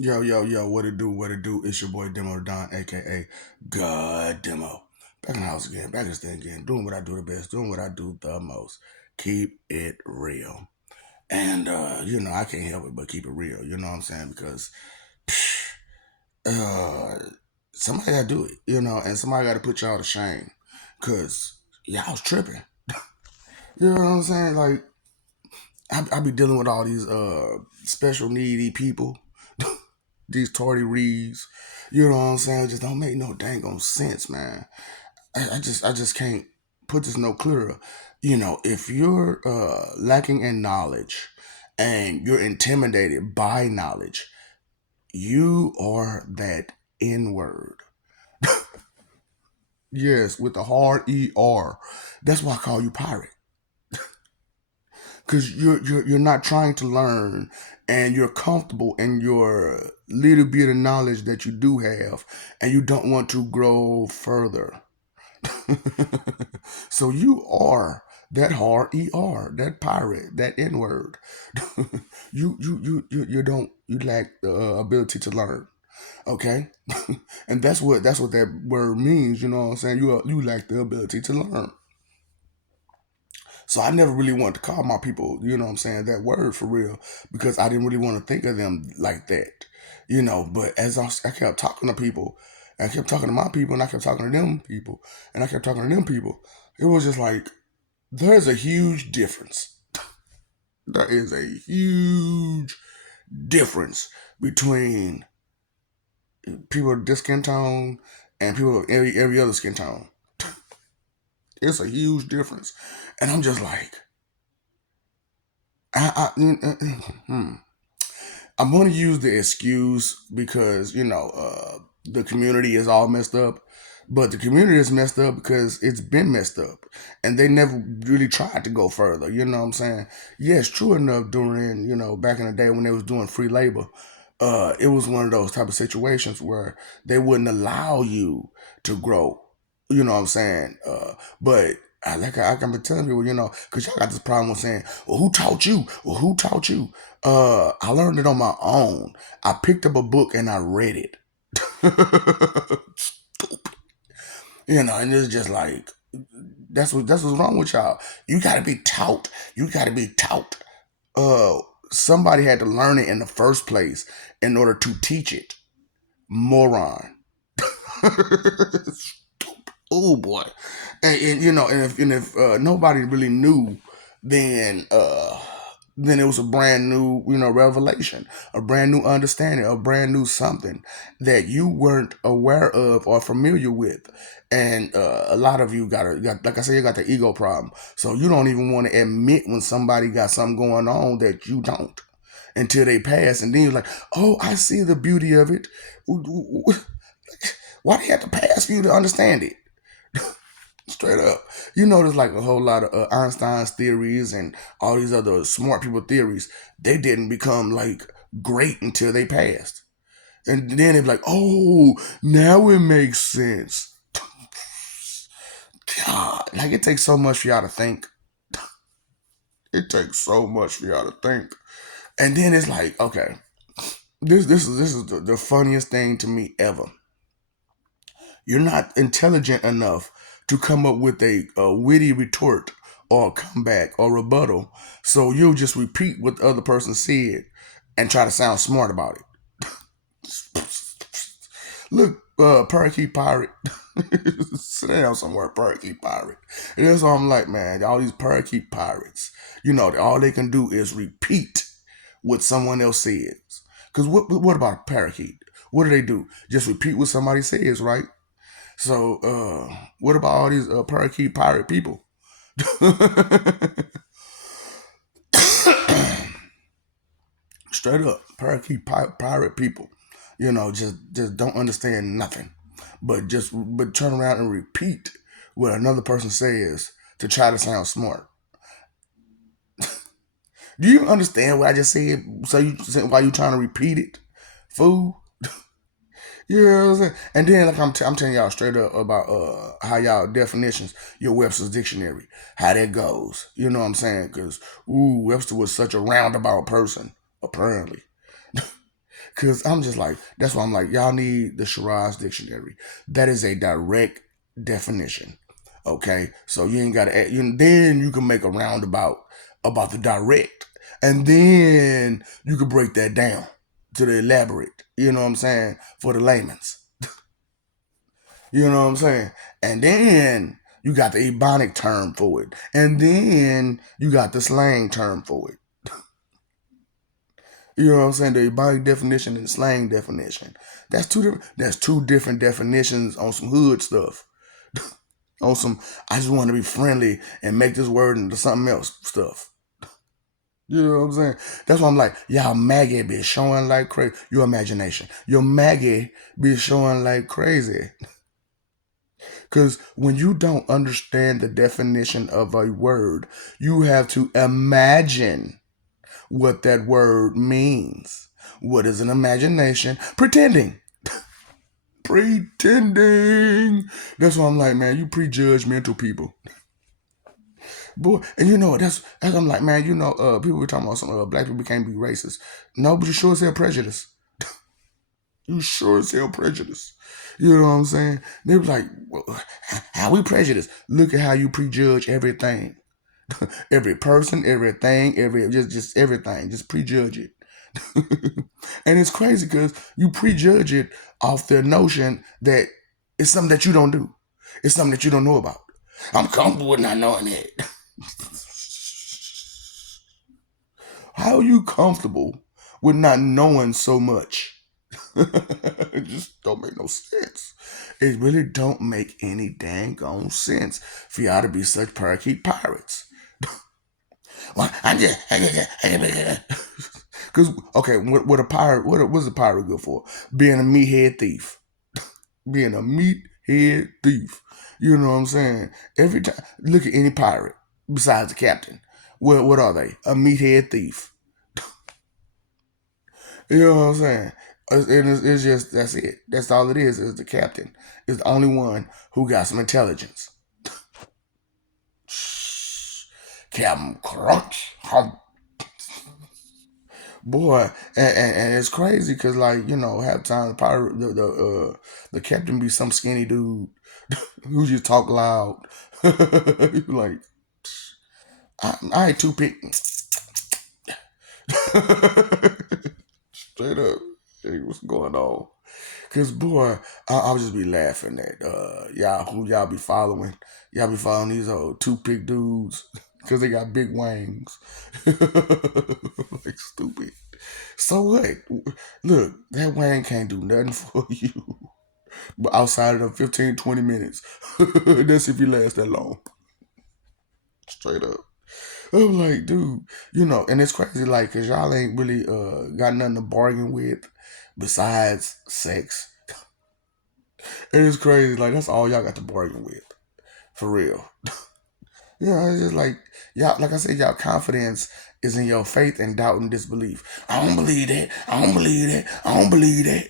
Yo, yo, yo, what it do, what it do? It's your boy Demo Don, aka God Demo. Back in the house again, back in this thing again, doing what I do the best, doing what I do the most. Keep it real. And I can't help it but keep it real, you know what I'm saying? Because uh somebody gotta do it, and somebody gotta put y'all to shame. Cause y'all was tripping. You know what I'm saying? Like I be dealing with all these special needy people, these tardy reads. You know what I'm saying? It just don't make no dang on sense, man. I just can't put this no clearer. If you're lacking in knowledge and you're intimidated by knowledge, you are that N word. Yes, with the hard ER. That's why I call you pirate. Because you're not trying to learn, and you're comfortable in your little bit of knowledge that you do have, and you don't want to grow further. So you are that hard that pirate, that N word. You lack the ability to learn. Okay, and that's what that word means. You know what I'm saying? You lack the ability to learn. So I never really wanted to call my people, what I'm saying, that word for real, because I didn't really want to think of them like that. But as I kept talking to people, and I kept talking to my people, and I kept talking to them people, and I kept talking to them people, it was just like, there's a huge difference. There is a huge difference between people of this skin tone and people of every other skin tone. It's a huge difference. And I'm just like, hmm. I'm going to use the excuse because the community is all messed up, but the community is messed up because it's been messed up, and they never really tried to go further. You know what I'm saying? Yes, true enough. During back in the day when they was doing free labor, it was one of those type of situations where they wouldn't allow you to grow. You know what I'm saying? But like I've been telling people, because y'all got this problem with saying, "Well, who taught you? Well, who taught you?" I learned it on my own. I picked up a book and I read it. Stupid. And it's just like that's what's wrong with y'all. You gotta be taught. You gotta be taught. Uh Somebody had to learn it in the first place in order to teach it. Moron. Oh boy. And if nobody really knew, then then it was a brand new, revelation, a brand new understanding, a brand new something that you weren't aware of or familiar with. And a lot of you got, like I said, you got the ego problem. So you don't even want to admit when somebody got something going on that you don't until they pass. And then you're like, oh, I see the beauty of it. Why do you have to pass for you to understand it? Straight up. There's like a whole lot of Einstein's theories and all these other smart people theories. They didn't become like great until they passed. And then they're like, oh, now it makes sense. God, like it takes so much for y'all to think. It takes so much for y'all to think. And then it's like, okay, this is the funniest thing to me ever. You're not intelligent enough to come up with a witty retort or a comeback or rebuttal. So you'll just repeat what the other person said and try to sound smart about it. Look, Parakeet Pirate. Sit down somewhere, Parakeet Pirate. And that's all I'm like, man. All these Parakeet Pirates, all they can do is repeat what someone else says. Because what about a parakeet? What do they do? Just repeat what somebody says, right? So, what about all these parakeet pirate people? Straight up, pirate people. Just don't understand nothing, but turn around and repeat what another person says to try to sound smart. Do you understand what I just said? So why you trying to repeat it, fool? You know what I'm saying? And then like I'm telling y'all straight up about how y'all definitions, your Webster's dictionary, how that goes. You know what I'm saying? Because Webster was such a roundabout person, apparently. Cause I'm just like, that's why I'm like, y'all need the Shiraz dictionary. That is a direct definition. Okay, so you ain't gotta then you can make a roundabout about the direct. And then you can break that down to the elaborate, you know what I'm saying, for the layman's. You know what I'm saying? And then you got the Ebonic term for it. And then you got the slang term for it. You know what I'm saying? The Ebonic definition and the slang definition. That's two different definitions on some hood stuff. On some I just want to be friendly and make this word into something else stuff. You know what I'm saying? That's why I'm like, y'all Maggie be showing like crazy. Your imagination. Your Maggie be showing like crazy. Because when you don't understand the definition of a word, you have to imagine what that word means. What is an imagination? Pretending. Pretending. That's why I'm like, man, you prejudgmental people. Boy, and you know, that's I'm like, man, you know, people were talking about some black people can't be racist. No, but you sure as hell prejudice. You sure as hell prejudice. You know what I'm saying? They was like, well, how we prejudice? Look at how you prejudge everything. Every person, everything, just everything. Just prejudge it. And it's crazy because you prejudge it off the notion that it's something that you don't do. It's something that you don't know about. I'm comfortable with not knowing it. How are you comfortable with not knowing so much? It just don't make no sense. It really don't make any dang on sense for y'all to be such parakeet pirates. Well, because okay, what a pirate, what's a pirate good for? Being a meathead thief, being a meathead thief. You know what I'm saying? Every time, look at any pirate besides the captain. What are they? A meathead thief. You know what I'm saying? It's just that's it. That's all it is. Is the captain is the only one who got some intelligence. Captain Crunch, boy, and it's crazy because like you know half time the pirate the captain be some skinny dude who just talk loud. Like I ain't too pick. Straight up, hey, what's going on? Cause boy, I would just be laughing at y'all who y'all be following. Y'all be following these old toothpick dudes because they got big wings. Like stupid. So what? Look, that wang can't do nothing for you. But outside of the 15, 20 minutes. That's if you last that long. Straight up. I'm like, dude, you know, and it's crazy, like, cause y'all ain't really got nothing to bargain with besides sex. It is crazy, like that's all y'all got to bargain with. For real. You know, it's just like y'all, like I said, y'all confidence is in your faith and doubt and disbelief. I don't believe that. I don't believe that. I don't believe that.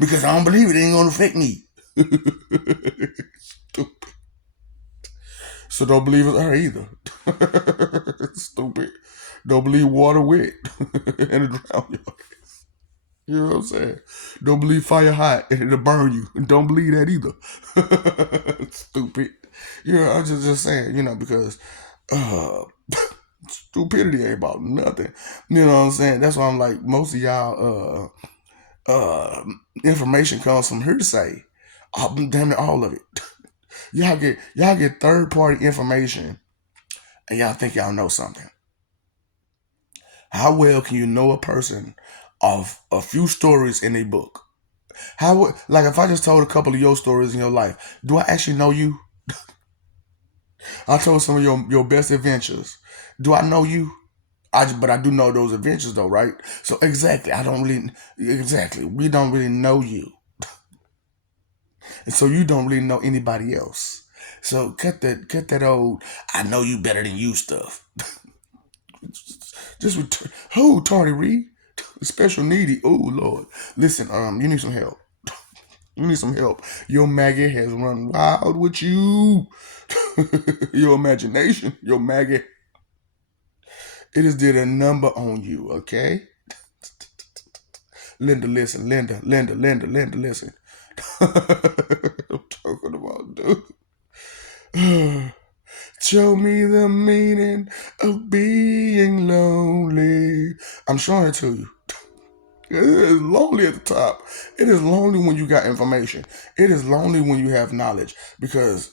Because I don't believe it ain't gonna affect me. Stupid. So don't believe it's her either. Stupid. Don't believe water wet and it drown you. You know what I'm saying? Don't believe fire hot and it'll burn you. And don't believe that either. Stupid. You know, I'm just saying, you know, because uh stupidity ain't about nothing. You know what I'm saying? That's why I'm like, most of y'all information comes from hearsay. Damn it, all of it. Y'all get third party information and y'all think y'all know something. How well can you know a person of a few stories in a book? Like if I just told a couple of your stories in your life, do I actually know you? I told some of your best adventures. Do I know you? But I do know those adventures though, right? So exactly, I don't really exactly. We don't really know you, and so you don't really know anybody else. So cut that old I know you better than you stuff. Just return. Who Tardy Reed? Special needy. Oh Lord, listen. You need some help. You need some help. Your maggot has run wild with you. Your imagination, your maggot, it has did a number on you. Okay. Linda, listen. Linda, listen. I'm talking about, dude. Show me the meaning of being lonely. I'm showing it to you. It is lonely at the top. It is lonely when you got information. It is lonely when you have knowledge, because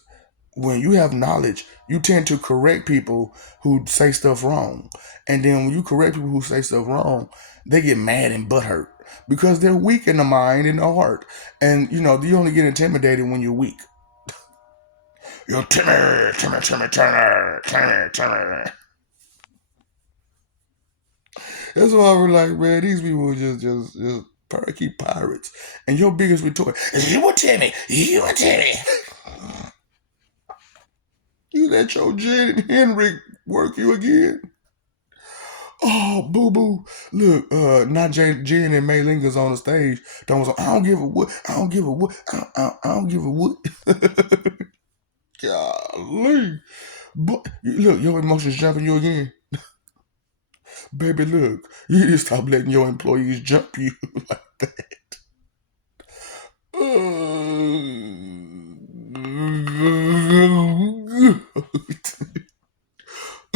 when you have knowledge, you tend to correct people who say stuff wrong. And then when you correct people who say stuff wrong, they get mad and butthurt because they're weak in the mind and the heart. And you only get intimidated when you're weak. You're timid. That's why we're like, man, these people are just parakeet pirates. And your biggest retort is, you were Timmy. You let your Jen and Henrik work you again. Oh, boo boo. Look, not Jen and Mei Lingers on the stage. I don't give a what. I don't give a what. I don't give a what. Golly. But look, your emotions jumping you again. Baby, look, you need to stop letting your employees jump you like that.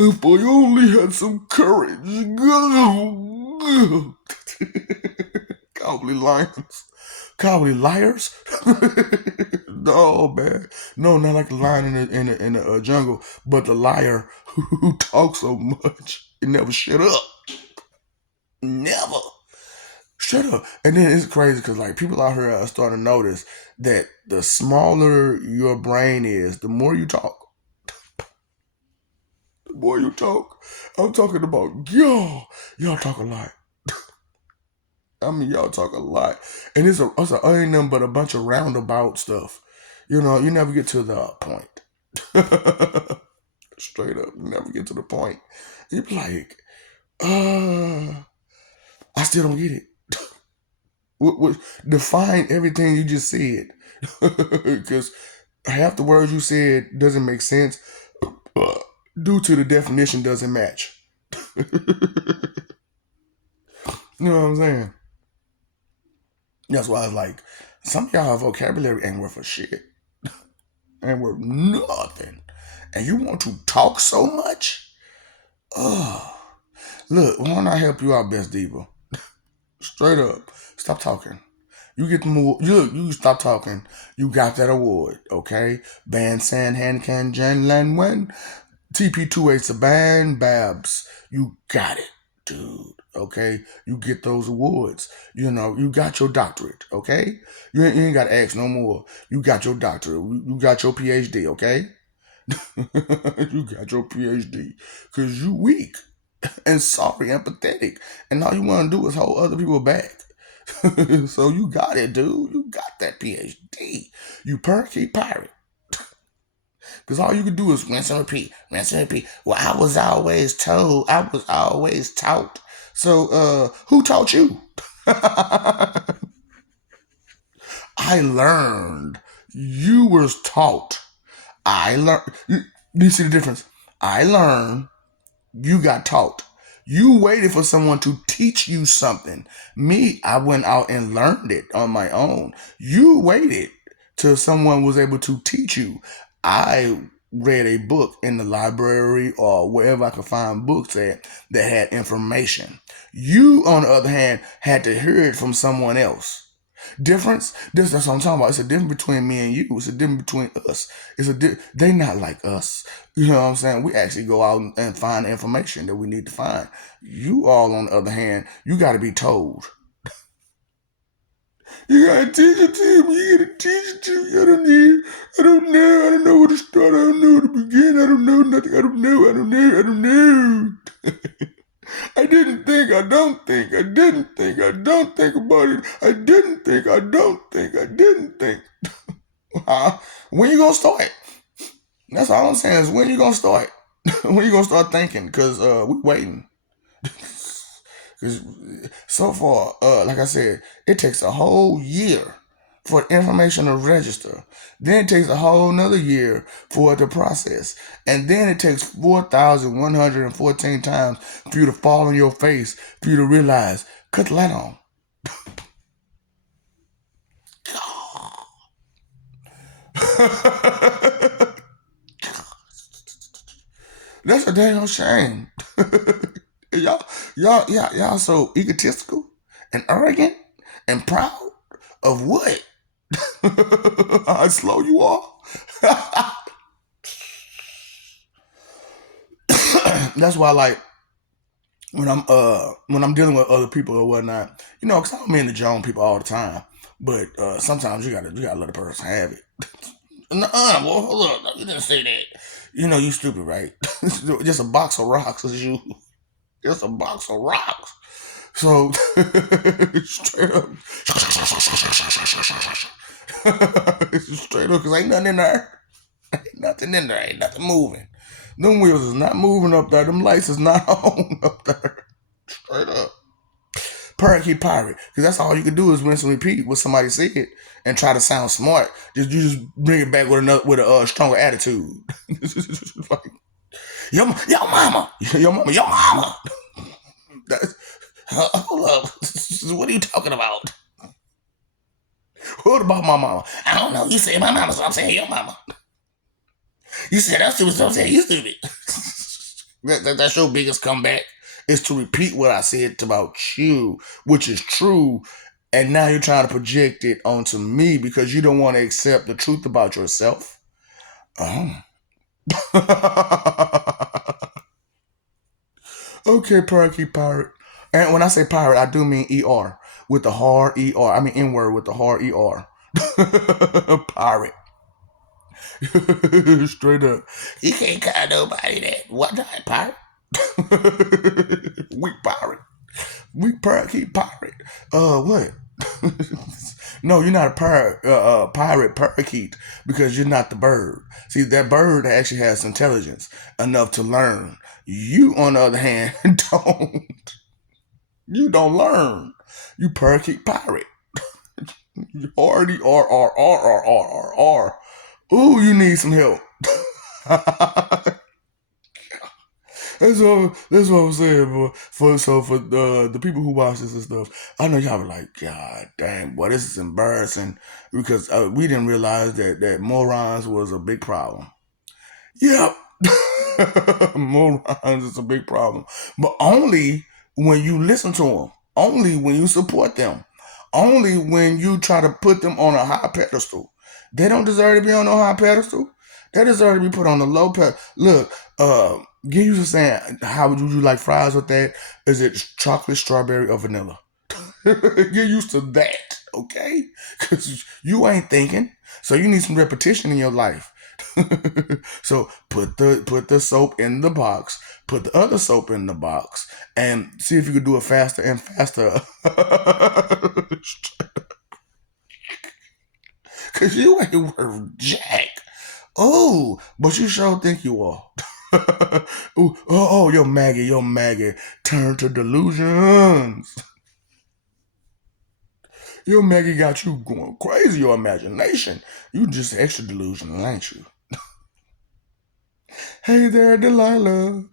If I only had some courage. Cowardly lions. Cowardly liars? No, man. No, not like the lion in the jungle, but the liar who talks so much and never shut up. Never. Shut up. And then it's crazy because like people out here are starting to notice that the smaller your brain is, the more you talk. The more you talk. I'm talking about y'all talk a lot. I mean, y'all talk a lot, and it's ain't nothing but a bunch of roundabout stuff. You never get to the point. Straight up, you never get to the point. You be like, I still don't get it. Define everything you just said, because half the words you said doesn't make sense due to the definition doesn't match. You know what I'm saying? That's why I was like, some of y'all vocabulary ain't worth a shit. Ain't worth nothing. And you want to talk so much? Oh. Look, why don't I help you out, Best Diva? Straight up. Stop talking. You get the more. You stop talking. You got that award, okay? Ban San Han Can Jen Lan Wen. TP2A Saban Babs. You got it, dude. Okay? You get those awards. You got your doctorate, okay? You ain't got to ask no more. You got your doctorate. You got your PhD, okay? You got your PhD. Because you weak and sorry and pathetic. And all you want to do is hold other people back. So you got it, dude. You got that PhD. You Parakeet Pirate. Because all you can do is rinse and repeat, rinse and repeat. Well, I was always told, I was always taught. So, who taught you? I learned. You was taught. I learned. You see the difference? I learned. You got taught. You waited for someone to teach you something. Me, I went out and learned it on my own. You waited till someone was able to teach you. I read a book in the library or wherever I could find books that had information. You, on the other hand, had to hear it from someone else. Difference? That's what I'm talking about. It's a difference between me and you. It's a difference between us. They not like us. You know what I'm saying? We actually go out and find information that we need to find. You all, on the other hand, you got to be told. You got to teach it to me. You got to teach it to me. I don't know where to start. I don't know where to begin. I don't know nothing. I don't know. I didn't think, I don't think, I didn't think, I don't think about it. I didn't think, I don't think, I didn't think. When you gonna start? That's all I'm saying is when you gonna start? When you gonna start thinking? Because we waiting. Because so far, like I said, it takes a whole year for information to register. Then it takes a whole another year for it to process. And then it takes 4,114 times for you to fall on your face, for you to realize, cut the light on. That's a damn shame. y'all, y'all so egotistical and arrogant and proud of what? How slow you are. That's why, like, when I'm dealing with other people or whatnot, because I don't mean to join people all the time, but sometimes you gotta let a person have it. Nuh-uh, well, hold up, no, you didn't say that. You stupid, right? Just a box of rocks is you. Just a box of rocks. So straight up, straight up, cause ain't nothing in there. Ain't nothing in there. Ain't nothing moving. Them wheels is not moving up there. Them lights is not on up there. Straight up. Parakeet Pirate. Because that's all you can do is rinse and repeat what somebody said and try to sound smart. You just bring it back with a stronger attitude. Like, yo mama. Yo mama. Yo mama. That's, hold up. What are you talking about? What about my mama? I don't know. You said my mama, so I'm saying your mama. You said I'm stupid, so I'm saying you stupid. That's your biggest comeback, is to repeat what I said about you, which is true. And now you're trying to project it onto me because you don't want to accept the truth about yourself. Oh. Okay, Parakeet Pirate. And when I say pirate, I do mean ER with the hard ER. I mean N word with the hard ER. Pirate. Straight up. You can't call nobody that. What not, pirate? Weak pirate. Weak parakeet pirate. What? No, you're not a pirate parakeet because you're not the bird. See, that bird actually has intelligence enough to learn. You, on the other hand, don't. You don't learn. You parakeet pirate. You already R. Ooh, you need some help. That's what I'm saying. For the people who watch this and stuff, I know y'all be like, God damn, boy, this is embarrassing because we didn't realize that morons was a big problem. Yep. Morons is a big problem. But only when you listen to them. Only when you support them. Only when you try to put them on a high pedestal. They don't deserve to be on a high pedestal. They deserve to be put on a low pedestal. Look, get used to saying, how would you like fries with that? Is it chocolate, strawberry, or vanilla? Get used to that, okay? Because you ain't thinking. So you need some repetition in your life. So put the soap in the box, put the other soap in the box, and see if you can do it faster and faster. Cause you ain't worth jack. Oh, but you sure think you are. Ooh, your Maggie, turn to delusions. Your Maggie got you going crazy. Your imagination, you just extra delusional, ain't you? Hey there, Delilah.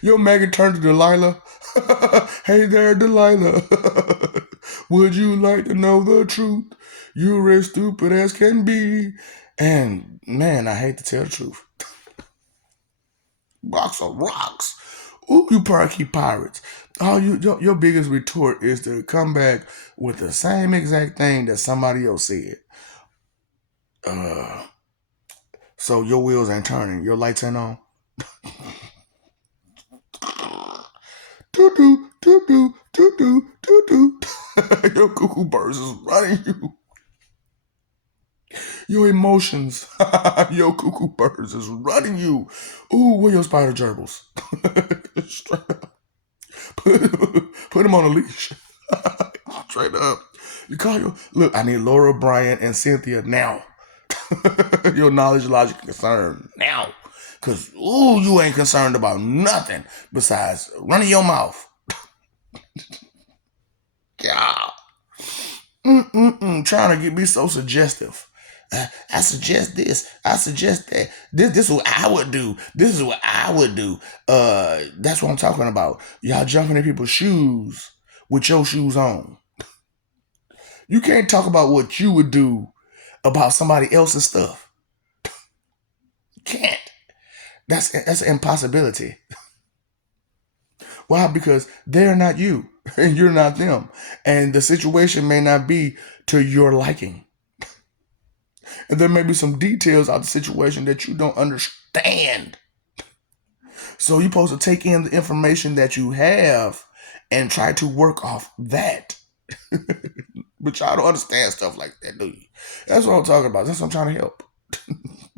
Your Maggie turned to Delilah. Hey there, Delilah. Would you like to know the truth? You're as stupid as can be. And man, I hate to tell the truth. Box of rocks. Ooh, you Parakeet Pirates. Your biggest retort is to come back with the same exact thing that somebody else said. Uh, so your wheels ain't turning. Your lights ain't on. Doo doo doo doo doo doo doo doo. Your cuckoo birds is running you. Your emotions, your cuckoo birds is running you. Ooh, where your spider gerbils? put him on a leash. Straight up. You call your look. I need Laura, Brian, and Cynthia now. Your knowledge, logic, concern now. Cause ooh, you ain't concerned about nothing besides running your mouth. God. Trying to get me so suggestive. I suggest this. I suggest that. This is what I would do. This is what I would do. That's what I'm talking about. Y'all jumping in people's shoes with your shoes on. You can't talk about what you would do about somebody else's stuff. Can't. That's an impossibility. Why? Because they're not you and you're not them. And the situation may not be to your liking. And there may be some details of the situation that you don't understand. So you're supposed to take in the information that you have and try to work off that. But y'all don't understand stuff like that, do you? That's what I'm talking about. That's what I'm trying to help.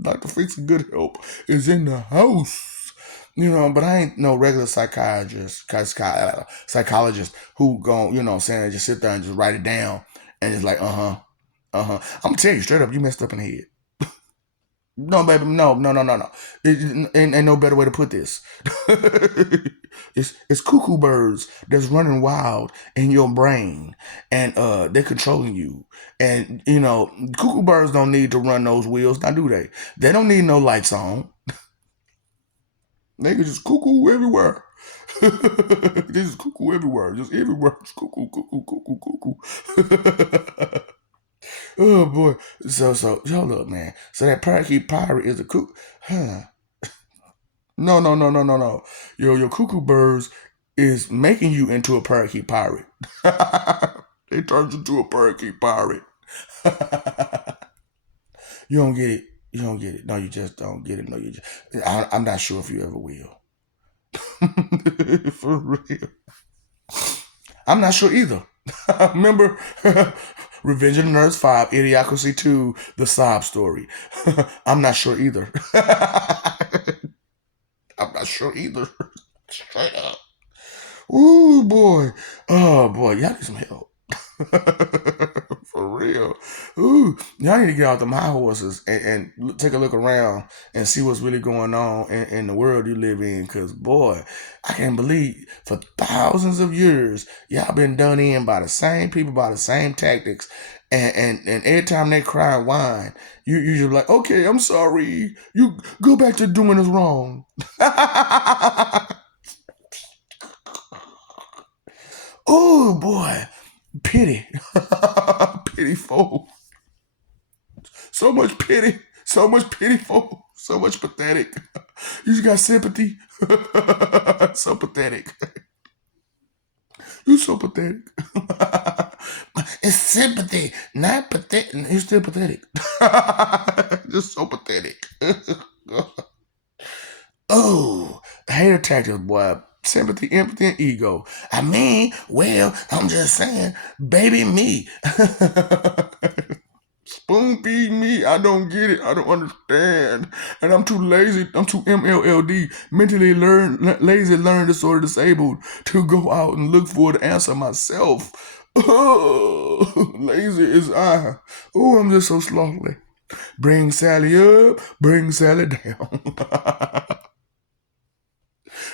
Dr. Freak's good help is in the house. But I ain't no regular psychologist who gon' saying just sit there and just write it down and just like, I'm gonna tell you straight up, you messed up in the head. No, baby, no, no, no, no, no. Ain't no better way to put this. It's cuckoo birds that's running wild in your brain, and they're controlling you. And cuckoo birds don't need to run those wheels, now do they? They don't need no lights on. They can just cuckoo everywhere. They just cuckoo everywhere, just everywhere. Just cuckoo, cuckoo, cuckoo, cuckoo. Oh boy. So yo look, man. So that parakeet pirate is a cuckoo. Huh. No, no, no, no, no, no. Your cuckoo birds is making you into a parakeet pirate. They turned you into a parakeet pirate. You don't get it. You don't get it. No, you just don't get it. No, you just. I'm not sure if you ever will. For real. I'm not sure either. Remember Revenge of the Nerds 5, Idiocracy 2, The Sob Story. I'm not sure either. I'm not sure either. Straight up. Ooh, boy. Oh, boy. Y'all need some help. For real. Ooh, y'all need to get out them high horses and take a look around and see what's really going on in the world you live in. Because, boy, I can't believe for thousands of years, y'all been done in by the same people, by the same tactics. And every time they cry and whine, you just like, okay, I'm sorry. You go back to doing us wrong. Oh, boy. Pity. Pitiful. So much pity. So much pitiful. So much pathetic. You just got sympathy. So pathetic. You're so pathetic. It's sympathy, not pathetic. You're still pathetic. Just so pathetic. Oh, hater tactics, boy. Sympathy, empathy, and ego. I mean, well, I'm just saying, baby me. Spoon feed me. I don't get it. I don't understand. And I'm too lazy. I'm too MLLD, mentally lazy, learn disorder, disabled, to go out and look for the answer myself. Oh, lazy is I. Oh, I'm just so slothly. Bring Sally up, bring Sally down.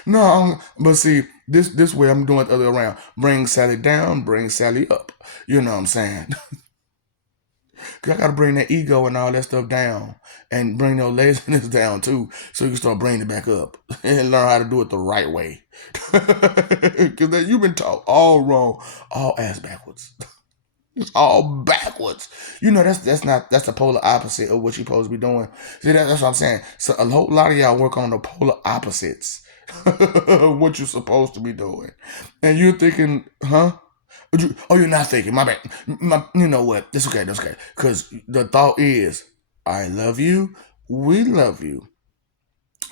No, but see, this way I'm doing it the other way around. Bring Sally down, bring Sally up. You know what I'm saying? Cause I gotta bring that ego and all that stuff down, and bring your laziness down too, so you can start bringing it back up and learn how to do it the right way. Cause you've been taught all wrong, all ass backwards. It's all backwards. That's the polar opposite of what you're supposed to be doing. See, that's what I'm saying. So a whole lot of y'all work on the polar opposites of what you're supposed to be doing, and you're thinking, huh? You're not thinking. My bad. You know what? That's okay. That's okay. Because the thought is, I love you. We love you.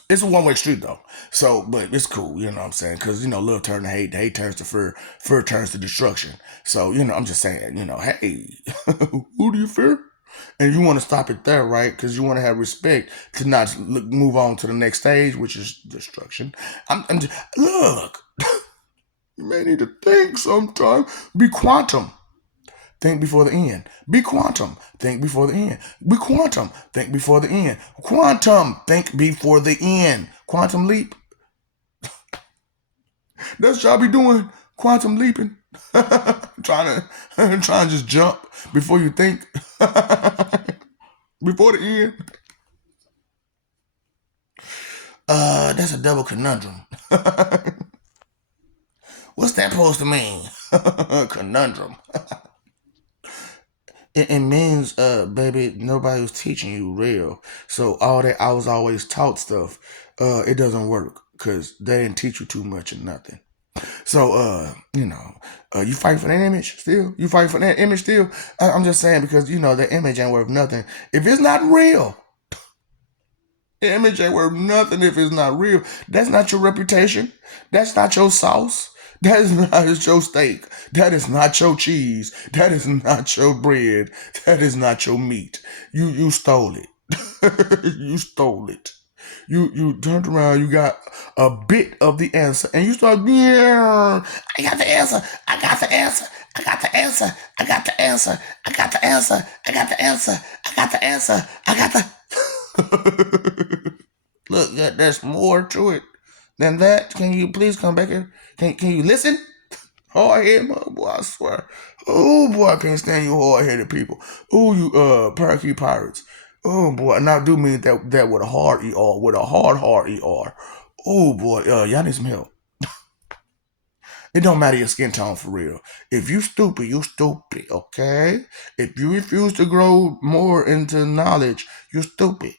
It's a one-way street though. So, but it's cool. You know what I'm saying? Because love turns to hate. Hate turns to fear. Fear turns to destruction. So, I'm just saying. Hey, who do you fear? And you want to stop it there, right? Because you want to have respect to not move on to the next stage, which is destruction. Look. You may need to think sometime. Be quantum. Think before the end. Be quantum. Think before the end. Be quantum. Think before the end. Quantum. Think before the end. Quantum leap. That's what y'all be doing. Quantum leaping. trying to just jump before you think. Before the end. That's a double conundrum. What's that supposed to mean? Conundrum. It means, baby, nobody was teaching you real. So all that I was always taught stuff, it doesn't work because they didn't teach you too much or nothing. So, you fight for that image still. You fight for that image still. I'm just saying because the image ain't worth nothing if it's not real. The image ain't worth nothing if it's not real. That's not your reputation. That's not your sauce. That is not your steak. That is not your cheese. That is not your bread. That is not your meat. You stole it. You stole it. You turned around, you got a bit of the answer, and you start, yeah, I got the answer, I got the answer, I got the answer, I got the answer, I got the answer, I got the answer, I got the answer, I got the Look, there's more to it than that. Can you please come back here? Can you listen? Hard headed boy, I swear. Oh boy, I can't stand you hard headed people. Oh, you parakeet pirates. Oh boy, and I do mean that with a hard ER, with a hard ER. Oh boy, y'all need some help. It don't matter your skin tone for real. If you stupid, you stupid, okay? If you refuse to grow more into knowledge, you stupid.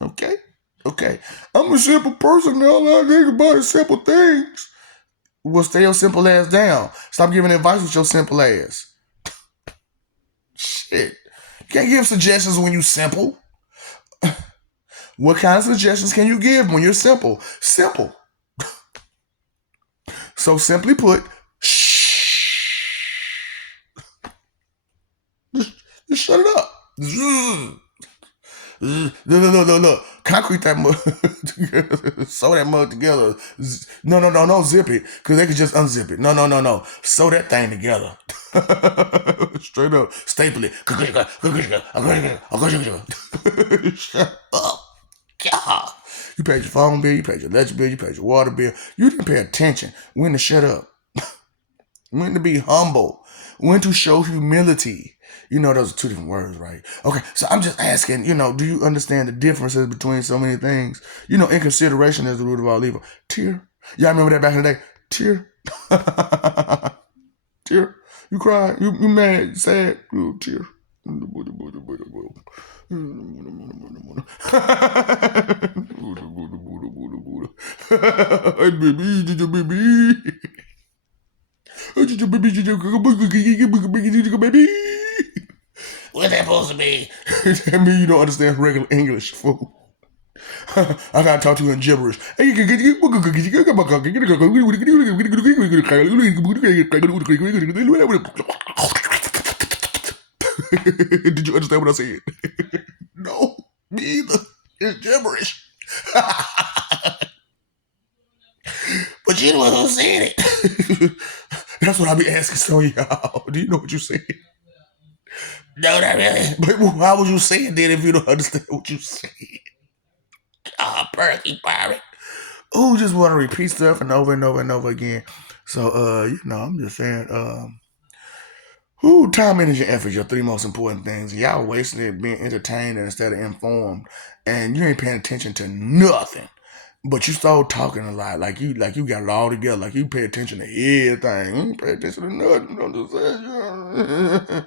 Okay? Okay. I'm a simple person, all I think about is simple things. Well, stay your simple ass down. Stop giving advice with your simple ass. Shit. You can't give suggestions when you simple. What kind of suggestions can you give when you're simple? Simple. So simply put, shh. Just shut it up. No. Concrete that mug together. Sew that mug together. No. Zip it. Because they could just unzip it. No. Sew that thing together. Straight up. Staple it. Shut up. God. You paid your phone bill, you paid your electric bill, you paid your water bill. You didn't pay attention. When to shut up. When to be humble. When to show humility. Those are two different words, right? Okay, so I'm just asking, do you understand the differences between so many things? Inconsideration is the root of all evil. Tear. Y'all remember that back in the day? Tear. Tear. You cry. You mad, sad. You tear. Baby. What's that supposed to be? That means you don't understand regular English, fool. I gotta talk to you in gibberish. Did you understand what I said? No, me either. It's gibberish. But you the one who said it. That's what I be asking some of y'all. Do you know what you said? No, not really. But how would you say it then if you don't understand what you said? Ah, Parakeet Pirate. Who just want to repeat stuff and over and over and over again. So, I'm just saying, time, energy, effort, your three most important things. Y'all wasting it being entertained instead of informed, and you ain't paying attention to nothing. But you start talking a lot, like you got it all together, like you pay attention to everything. You ain't pay attention to nothing. I'm just saying.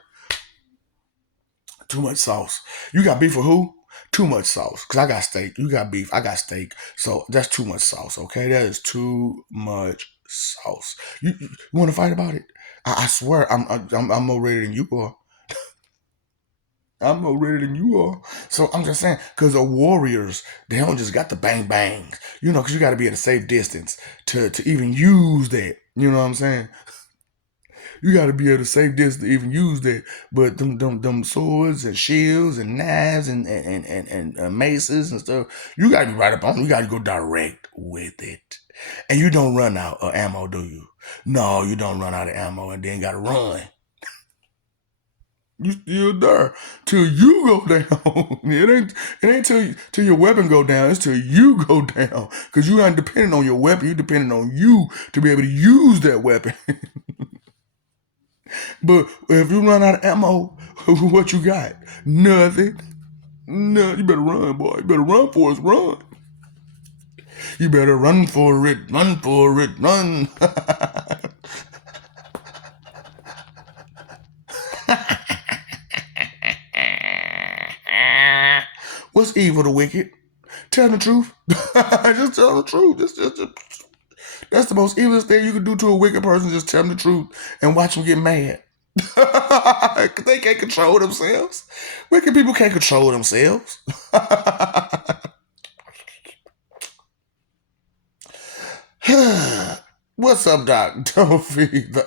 Too much sauce. You got beef with who? Too much sauce. Cause I got steak. You got beef. I got steak. So that's too much sauce. Okay, that is too much sauce. You want to fight about it? I swear, I'm more ready than you are. I'm more ready than you are. So I'm just saying, cause the warriors, they don't just got the bang bangs. Cause you got to be at a safe distance to even use that. You know what I'm saying? You got to be able to save this to even use that. But them swords and shields and knives and maces and stuff, you got to be right up on. You got to go direct with it. And you don't run out of ammo, do you? No, you don't run out of ammo and then got to run. You still there till you go down. It ain't till your weapon go down. It's till you go down. Cause you aren't depending on your weapon. You depending on you to be able to use that weapon. But if you run out of ammo, what you got? Nothing. No, you better run, boy. You better run for us. Run. You better run for it. Run for it. Run. most evil to wicked. Tell the truth. Just tell the truth. That's the most evilest thing you can do to a wicked person. Just tell them the truth and watch them get mad. They can't control themselves. Wicked people can't control themselves. What's up, Doc? Don't feed the